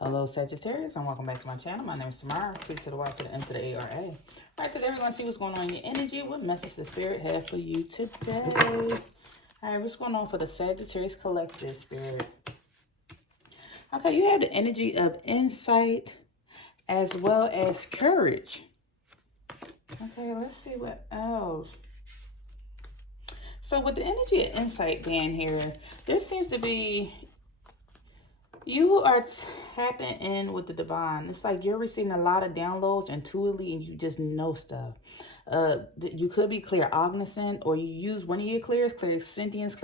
Hello, Sagittarius, and welcome back to my channel. My name is Tamara, T to the Y to the M to the ARA. All right, today we're going to see what's going on in your energy. What message the Spirit have for you today? All right, what's going on for the Sagittarius Collective, Spirit? Okay, you have the energy of insight as well as courage. Okay, let's see what else. So with the energy of insight being here, there seems to be... you are tapping in with the divine. It's like you're receiving a lot of downloads intuitively and you just know stuff. You could be claircognizant, or you use one of your clairsentience,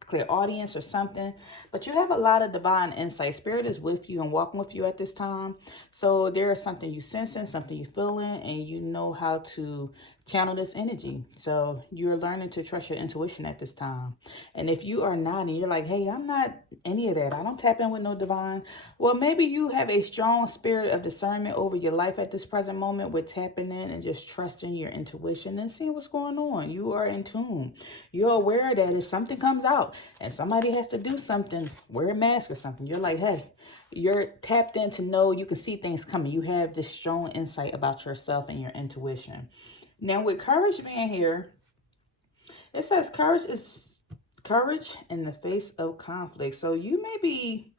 clairaudience or something. But you have a lot of divine insight. Spirit is with you and walking with you at this time. So there is something you sensing, something you feeling, and you know how to channel this energy. So you're learning to trust your intuition at this time. And if you are not, and you're like, hey, I'm not any of that, I don't tap in with no divine, well, maybe you have a strong spirit of discernment over your life at this present moment with tapping in and just trusting your intuition and seeing what's going on. You are in tune. You're aware that if something comes out and somebody has to do something, wear a mask or something, you're like, hey, you're tapped in to know you can see things coming. You have this strong insight about yourself and your intuition. Now, with courage being here, it says courage is courage in the face of conflict. So you may be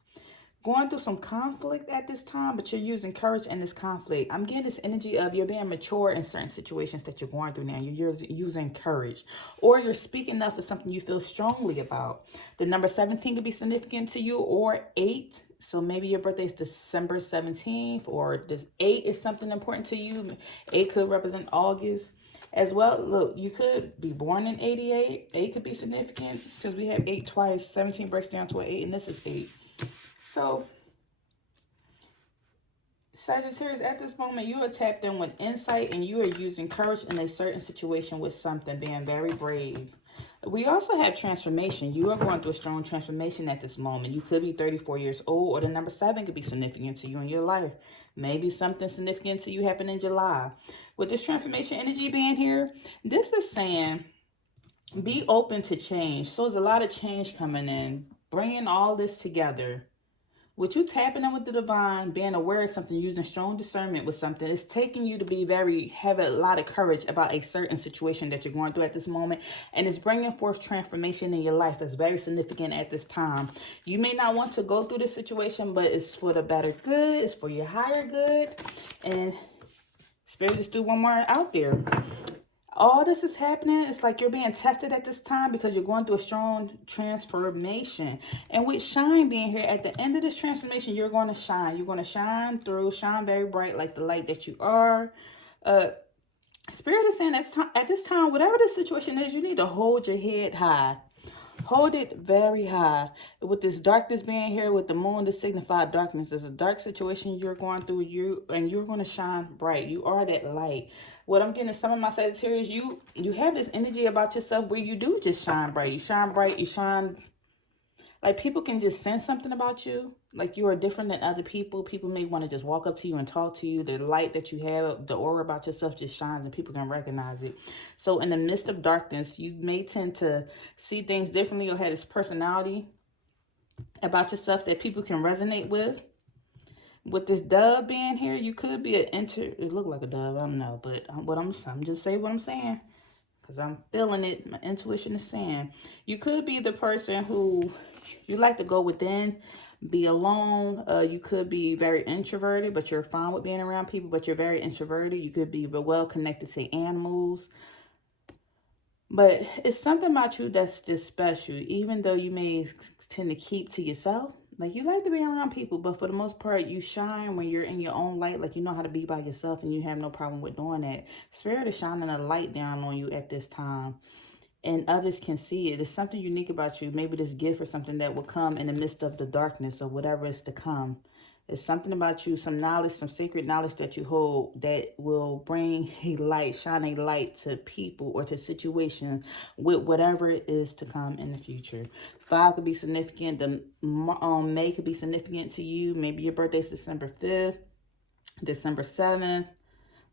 going through some conflict at this time, but you're using courage in this conflict. I'm getting this energy of you're being mature in certain situations that you're going through now. You're using courage, or you're speaking up for something you feel strongly about. The number 17 could be significant to you, or 8. So maybe your birthday is December 17th, or this 8 is something important to you. 8 could represent August as well. Look, you could be born in 88. 8 could be significant because we have 8 twice. 17 breaks down to an 8, and this is 8. So, Sagittarius, at this moment, you are tapped in with insight and you are using courage in a certain situation with something, being very brave. We also have transformation. You are going through a strong transformation at this moment. You could be 34 years old, or the number 7 could be significant to you in your life. Maybe something significant to you happened in July. With this transformation energy being here, this is saying be open to change. So there's a lot of change coming in. Bringing all this together. With you tapping in with the divine, being aware of something, using strong discernment with something, it's taking you to be have a lot of courage about a certain situation that you're going through at this moment. And it's bringing forth transformation in your life that's very significant at this time. You may not want to go through this situation, but it's for the better good. It's for your higher good. And Spirit just threw one more out there. All this is happening. It's like you're being tested at this time because you're going through a strong transformation. And with shine being here, at the end of this transformation, you're going to shine. You're going to shine through, shine very bright like the light that you are. Spirit is saying at this time, whatever the situation is, you need to hold your head high. Hold it very high. With this darkness being here, with the moon to signify darkness, there's a dark situation you're going through, and you're going to shine bright. You are that light. What I'm getting is some of my Sagittarius, you have this energy about yourself where you do just shine bright. You shine bright. You shine like people can just sense something about you. Like you are different than other people. People may want to just walk up to you and talk to you. The light that you have, the aura about yourself just shines and people can recognize it. So in the midst of darkness, you may tend to see things differently or have this personality about yourself that people can resonate with. With this dove being here, you could be it looked like a dove, I don't know, but I'm just saying what I'm saying. Because I'm feeling it. My intuition is saying. You could be the person who you like to go within, be alone. You could be very introverted, but you're fine with being around people, but you're very introverted. You could be well connected to animals. But it's something about you that's just special, even though you may tend to keep to yourself. Like, you like to be around people, but for the most part, you shine when you're in your own light. Like, you know how to be by yourself, and you have no problem with doing that. Spirit is shining a light down on you at this time, and others can see it. There's something unique about you. Maybe this gift or something that will come in the midst of the darkness or whatever is to come. There's something about you, some knowledge, some sacred knowledge that you hold that will bring a light, shine a light to people or to situations with whatever it is to come in the future. 5 could be significant. The May could be significant to you. Maybe your birthday is December 5th, December 7th.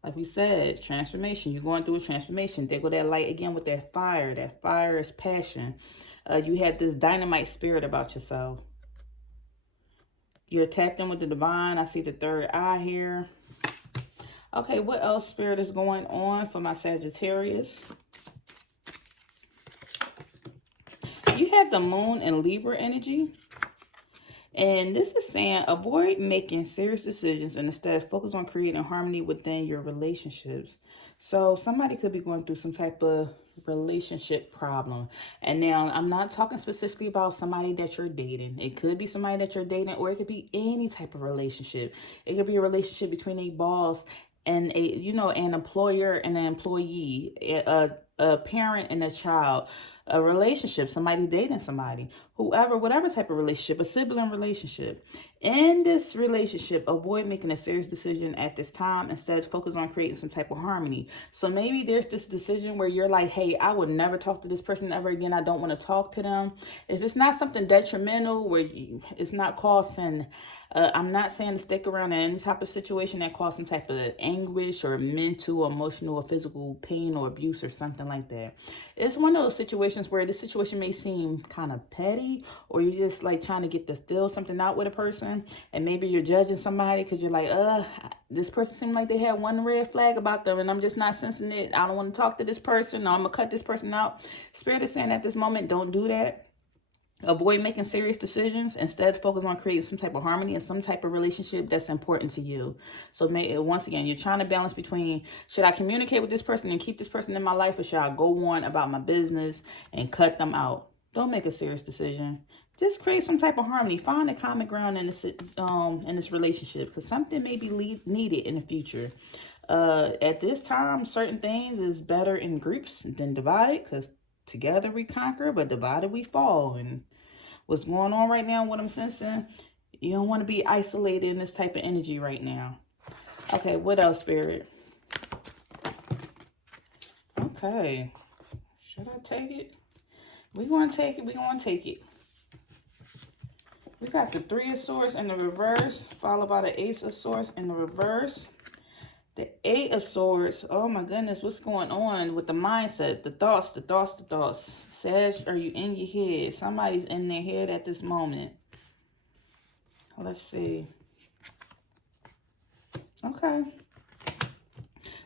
Like we said, transformation. You're going through a transformation. There go that light again with that fire. That fire is passion. You have this dynamite spirit about yourself. You're tapped in with the divine. I see the third eye here. Okay, what else, Spirit, is going on for my Sagittarius? You have the moon and Libra energy. And this is saying avoid making serious decisions and instead focus on creating harmony within your relationships. So somebody could be going through some type of relationship problem. And now I'm not talking specifically about somebody that you're dating. It could be somebody that you're dating, or it could be any type of relationship. It could be a relationship between a boss and an employer and an employee, a parent and a child, a relationship, somebody dating somebody, whoever, whatever type of relationship, a sibling relationship. In this relationship, avoid making a serious decision at this time. Instead, focus on creating some type of harmony. So maybe there's this decision where you're like, hey, I would never talk to this person ever again. I don't want to talk to them. If it's not something detrimental where it's not causing, I'm not saying to stick around in any type of situation that causes some type of anguish or mental, emotional, or physical pain or abuse or something like that. It's one of those situations where the situation may seem kind of petty, or you're just like trying to get to feel something out with a person, and maybe you're judging somebody because you're like, this person seemed like they had one red flag about them and I'm just not sensing it. I don't want to talk to this person. No, I'm gonna cut this person out. Spirit is saying at this moment, don't do that. Avoid making serious decisions. Instead, focus on creating some type of harmony and some type of relationship that's important to you. So once again, you're trying to balance between, should I communicate with this person and keep this person in my life, or should I go on about my business and cut them out? Don't make a serious decision. Just create some type of harmony. Find a common ground in this relationship, because something may be needed in the future. At this time, certain things is better in groups than divided, because together we conquer, but divided we fall. And what's going on right now, what I'm sensing, you don't want to be isolated in this type of energy right now. Okay, what else, Spirit? Okay. Should I take it? We're going to take it. We're going to take it. We got the Three of Swords in the reverse, followed by the Ace of Swords in the reverse. The Eight of Swords. Oh my goodness, what's going on with the mindset? The thoughts. Sag, are you in your head? Somebody's in their head at this moment. Let's see. Okay.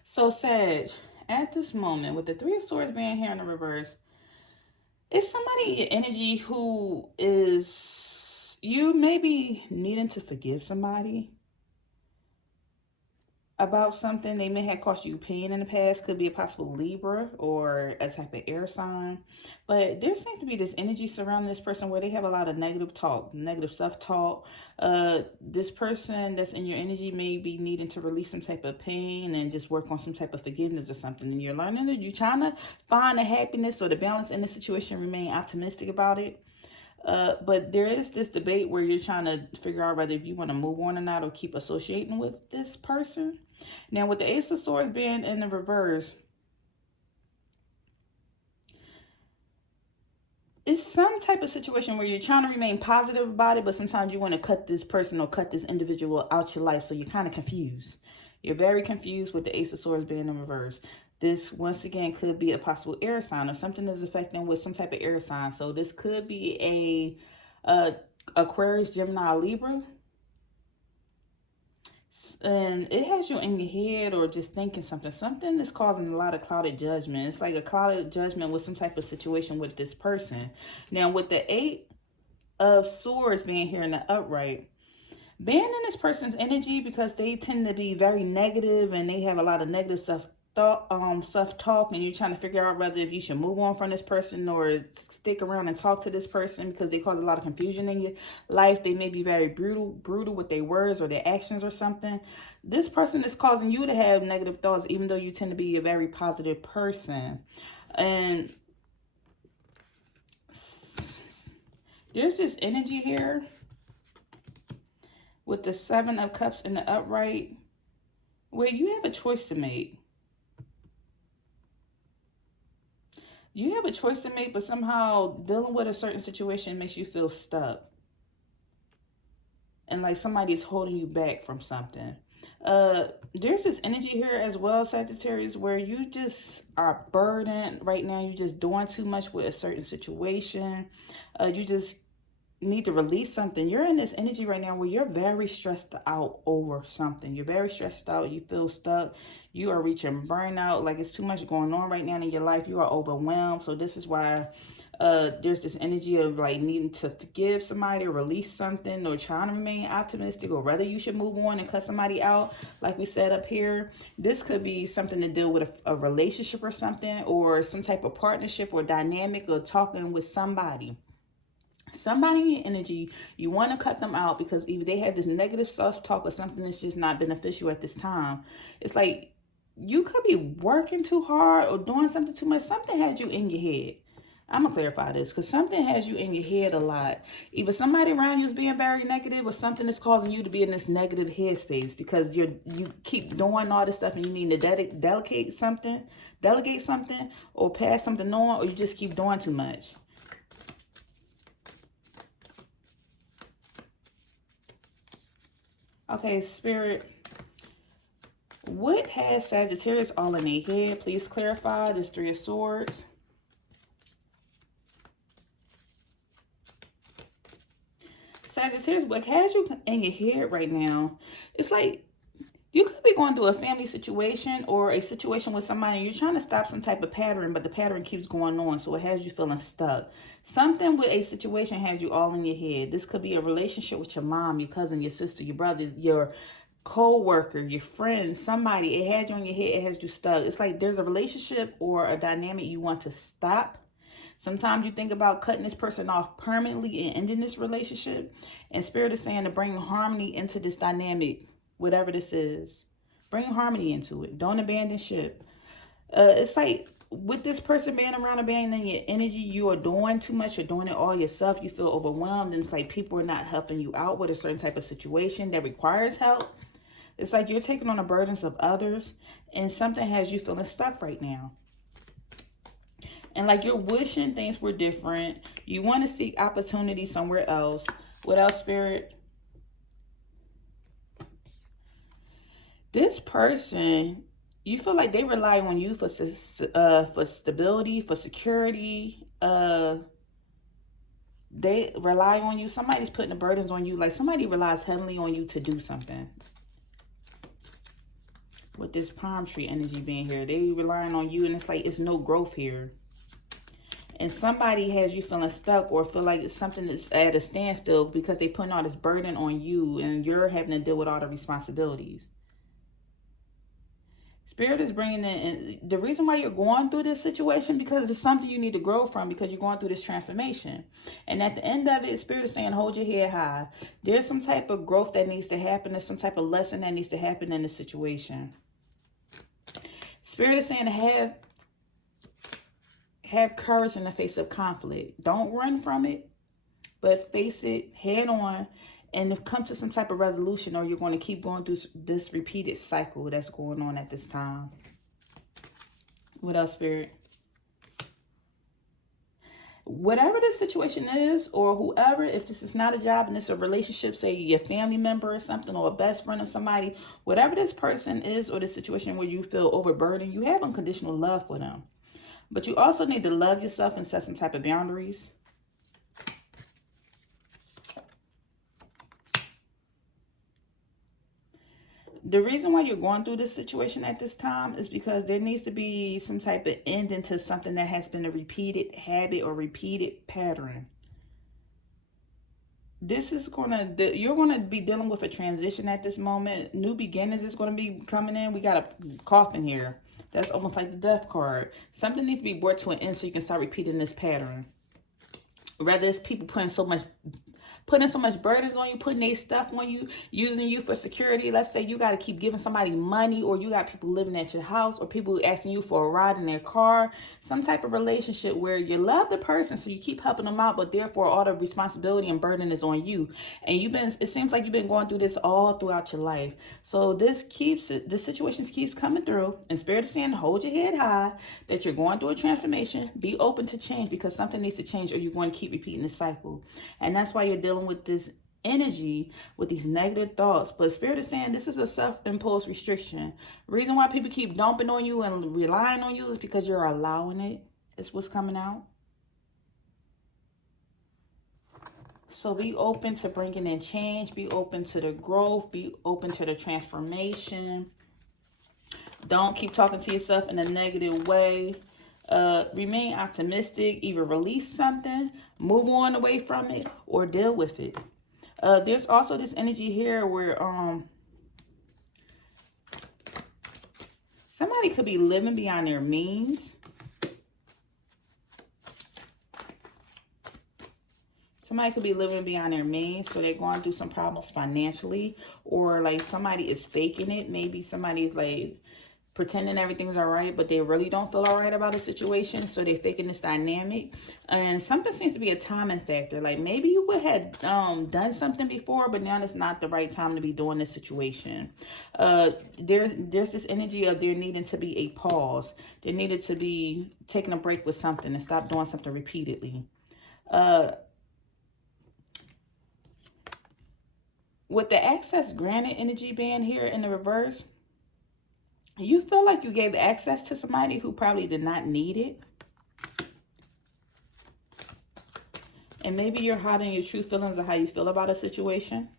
So Sag, at this moment, with the Three of Swords being here in the reverse, it's somebody in your energy who is, you may be needing to forgive somebody about something. They may have caused you pain in the past. Could be a possible Libra or a type of air sign. But there seems to be this energy surrounding this person where they have a lot of negative talk, negative self-talk. This person that's in your energy may be needing to release some type of pain and just work on some type of forgiveness or something. And you're learning that you're trying to find the happiness or the balance in the situation, remain optimistic about it. But there is this debate where you're trying to figure out whether if you want to move on or not, or keep associating with this person. Now, with the Ace of Swords being in the reverse, it's some type of situation where you're trying to remain positive about it, but sometimes you want to cut this person or cut this individual out your life, so you're kind of confused. You're very confused with the Ace of Swords being in reverse. This, once again, could be a possible air sign or something that's affecting with some type of air sign. So this could be a Aquarius, Gemini, Libra. And it has you in your head or just thinking something. Something is causing a lot of clouded judgment. It's like a clouded judgment with some type of situation with this person. Now, with the Eight of Swords being here in the upright, being in this person's energy, because they tend to be very negative and they have a lot of negative self-talk, and you're trying to figure out whether if you should move on from this person or stick around and talk to this person because they cause a lot of confusion in your life. They may be very brutal with their words or their actions or something. This person is causing you to have negative thoughts, even though you tend to be a very positive person. And there's this energy here with the Seven of Cups in the upright where you have a choice to make. You have a choice to make, but somehow dealing with a certain situation makes you feel stuck. And like somebody's holding you back from something. There's this energy here as well, Sagittarius, where you just are burdened right now. You're just doing too much with a certain situation. You just need to release something. You're in this energy right now where you're very stressed out over something. You're very stressed out. You feel stuck. You are reaching burnout. Like it's too much going on right now in your life. You are overwhelmed. So this is why there's this energy of like needing to forgive somebody or release something or trying to remain optimistic, or whether you should move on and cut somebody out like we said up here. This could be something to deal with a relationship or something, or some type of partnership or dynamic, or talking with somebody in your energy. You want to cut them out because either they have this negative self-talk or something that's just not beneficial at this time. It's like you could be working too hard or doing something too much. Something has you in your head. I'm going to clarify this because something has you in your head a lot. Either somebody around you is being very negative, or something is causing you to be in this negative headspace because you keep doing all this stuff and you need to delegate something, or pass something on, or you just keep doing too much. Okay, Spirit, what has Sagittarius all in their head? Please clarify. This Three of Swords. Sagittarius, what has you in your head right now? It's like you could be going through a family situation or a situation with somebody. You're trying to stop some type of pattern, but the pattern keeps going on. So it has you feeling stuck. Something with a situation has you all in your head. This could be a relationship with your mom, your cousin, your sister, your brother, your co-worker, your friend, somebody. It had you in your head. It has you stuck. It's like there's a relationship or a dynamic you want to stop. Sometimes you think about cutting this person off permanently and ending this relationship. And Spirit is saying to bring harmony into this dynamic, whatever this is. Bring harmony into it. Don't abandon ship. It's like with this person being around, abandoning your energy, you are doing too much. You're doing it all yourself. You feel overwhelmed. And it's like people are not helping you out with a certain type of situation that requires help. It's like you're taking on the burdens of others. And something has you feeling stuck right now. And like you're wishing things were different. You want to seek opportunity somewhere else. What else, Spirit? This person, you feel like they rely on you for stability, for security. They rely on you. Somebody's putting the burdens on you. Like somebody relies heavily on you to do something. With this palm tree energy being here, they relying on you, and it's like it's no growth here. And somebody has you feeling stuck or feel like it's something that's at a standstill because they putting all this burden on you and you're having to deal with all the responsibilities. Spirit is bringing in the reason why you're going through this situation, because it's something you need to grow from, because you're going through this transformation. And at the end of it, Spirit is saying, hold your head high. There's some type of growth that needs to happen. There's some type of lesson that needs to happen in this situation. Spirit is saying to have courage in the face of conflict. Don't run from it, but face it head on and come to some type of resolution, or you're going to keep going through this repeated cycle that's going on at this time. What else, Spirit? Whatever the situation is, or whoever, if this is not a job and it's a relationship, say your family member or something, or a best friend or somebody, whatever this person is, or the situation where you feel overburdened, you have unconditional love for them. But you also need to love yourself and set some type of boundaries. The reason why you're going through this situation at this time is because there needs to be some type of ending to something that has been a repeated habit or repeated pattern. This is you're going to be dealing with a transition at this moment. New beginnings is going to be coming in. We got a coffin here. That's almost like the death card. Something needs to be brought to an end so you can start repeating this pattern. Rather, it's people putting so much burdens on you, putting their stuff on you, using you for security. Let's say you got to keep giving somebody money, or you got people living at your house, or people asking you for a ride in their car. Some type of relationship where you love the person, so you keep helping them out, but therefore all the responsibility and burden is on you. And it seems like you've been going through this all throughout your life. So the situations keeps coming through, and Spirit is saying, hold your head high, that you're going through a transformation. Be open to change, because something needs to change, or you're going to keep repeating this cycle. And that's why you're dealing with this energy, with these negative thoughts. But Spirit is saying this is a self-imposed restriction. Reason why people keep dumping on you and relying on you is because you're allowing it. It's what's coming out. So be open to bringing in change. Be open to the growth. Be open to the transformation. Don't keep talking to yourself in a negative way. Remain optimistic. Either release something, move on away from it, or deal with it. There's also this energy here where somebody could be living beyond their means. Somebody could be living beyond their means, so they're going through some problems financially, or like somebody is faking it. Maybe somebody's like pretending everything's all right, but they really don't feel all right about a situation, so they're faking this dynamic. And something seems to be a timing factor. Like maybe you would have done something before, but now it's not the right time to be doing this situation. There's this energy of there needing to be a pause. There needed to be taking a break with something and stop doing something repeatedly. With the access granted energy being here in the reverse, you feel like you gave access to somebody who probably did not need it. And maybe you're hiding your true feelings of how you feel about a situation.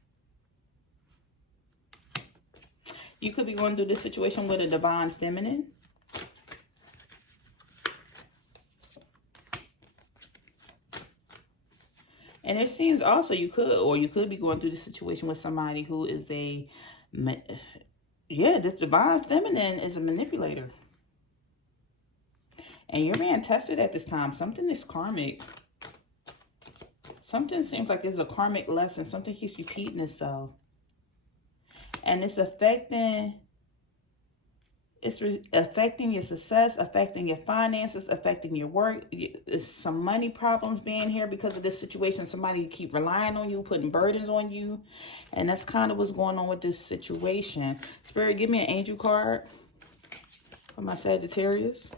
You could be going through this situation with a divine feminine. And it seems also you could be going through this situation with somebody who is this divine feminine is a manipulator. And you're being tested at this time. Something is karmic. Something seems like it's a karmic lesson. Something keeps repeating itself. And it's affecting your success, affecting your finances, affecting your work. There's some money problems being here because of this situation. Somebody keep relying on you, putting burdens on you. And that's kind of what's going on with this situation. Spirit, give me an angel card for my Sagittarius.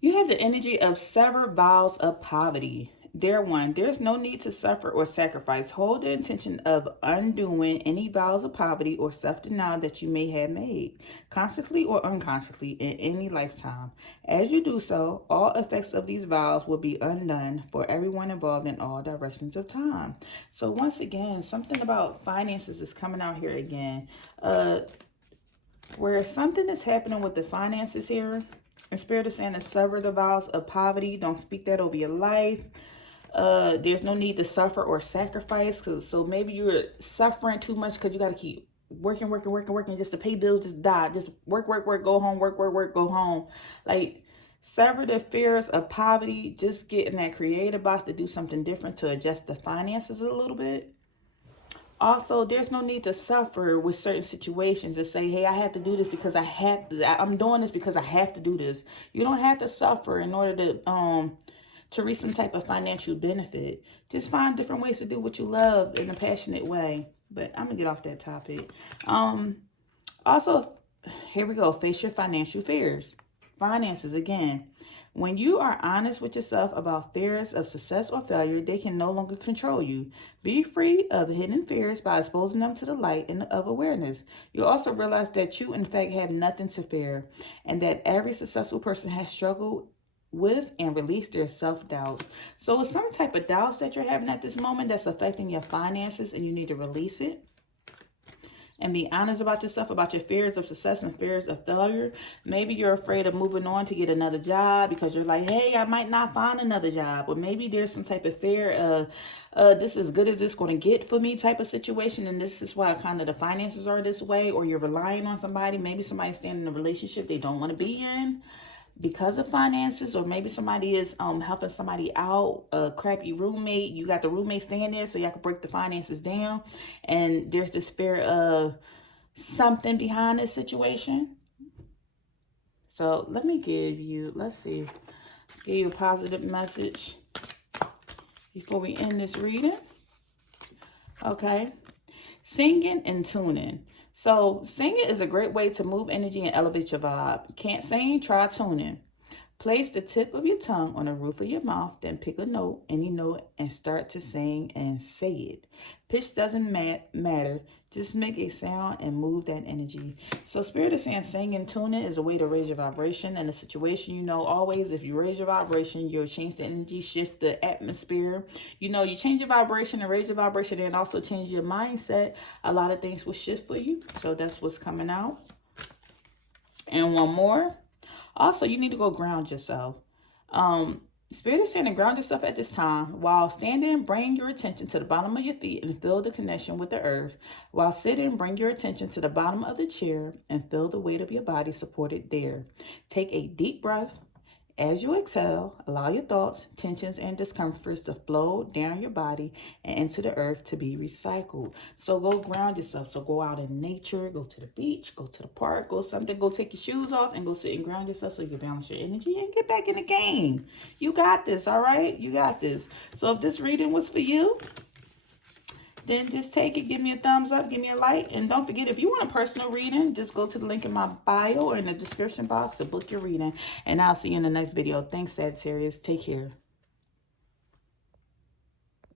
You have the energy of severed vows of poverty. Dear one, there's no need to suffer or sacrifice. Hold the intention of undoing any vows of poverty or self-denial that you may have made, consciously or unconsciously, in any lifetime. As you do so, all effects of these vows will be undone for everyone involved in all directions of time. So once again, something about finances is coming out here again. Where something is happening with the finances here, and Spirit is saying to sever the vows of poverty. Don't speak that over your life. There's no need to suffer or sacrifice. So maybe you're suffering too much because you got to keep working just to pay bills, just die. Just work, go home, work, go home. Like, sever the fears of poverty. Just get in that creative box to do something different to adjust the finances a little bit. Also, there's no need to suffer with certain situations and say, hey, I have to do this because I have to. I'm doing this because I have to do this. You don't have to suffer in order to reach some type of financial benefit. Just find different ways to do what you love in a passionate way. But I'm going to get off that topic. Also, here we go. Face your financial fears. Finances again. When you are honest with yourself about fears of success or failure, they can no longer control you. Be free of hidden fears by exposing them to the light of awareness. You'll also realize that you, in fact, have nothing to fear, and that every successful person has struggled with and released their self-doubts. So it's some type of doubts that you're having at this moment that's affecting your finances, and you need to release it. And be honest about yourself, about your fears of success and fears of failure. Maybe you're afraid of moving on to get another job because you're like, hey, I might not find another job. Or maybe there's some type of fear of this is good as this going to get for me type of situation. And this is why kind of the finances are this way. Or you're relying on somebody. Maybe somebody's staying in a relationship they don't want to be in because of finances, or maybe somebody is helping somebody out, a crappy roommate. You got the roommate staying there so y'all can break the finances down, and there's this fear of something behind this situation. So let me give you, let's give you a positive message before we end this reading. Okay, singing and tuning. So singing is a great way to move energy and elevate your vibe. Can't sing? Try tuning. Place the tip of your tongue on the roof of your mouth, then pick a note, any note, and start to sing and say it. Pitch doesn't matter. Just make a sound and move that energy. So Spirit is saying sing and tune it is a way to raise your vibration. In a situation, you know, always if you raise your vibration, you'll change the energy, shift the atmosphere. You know, you change your vibration and raise your vibration and also change your mindset. A lot of things will shift for you. So that's what's coming out. And one more. Also, you need to go ground yourself. Spirit is saying to ground yourself at this time. While standing, bring your attention to the bottom of your feet and feel the connection with the earth. While sitting, bring your attention to the bottom of the chair and feel the weight of your body supported there. Take a deep breath. As you exhale, allow your thoughts, tensions, and discomforts to flow down your body and into the earth to be recycled. So go ground yourself. So go out in nature, go to the beach, go to the park, go something, go take your shoes off and go sit and ground yourself so you can balance your energy and get back in the game. You got this, all right? You got this. So if this reading was for you, then just take it, give me a thumbs up, give me a like. And don't forget, if you want a personal reading, just go to the link in my bio or in the description box to book your reading. And I'll see you in the next video. Thanks, Sagittarius. Take care.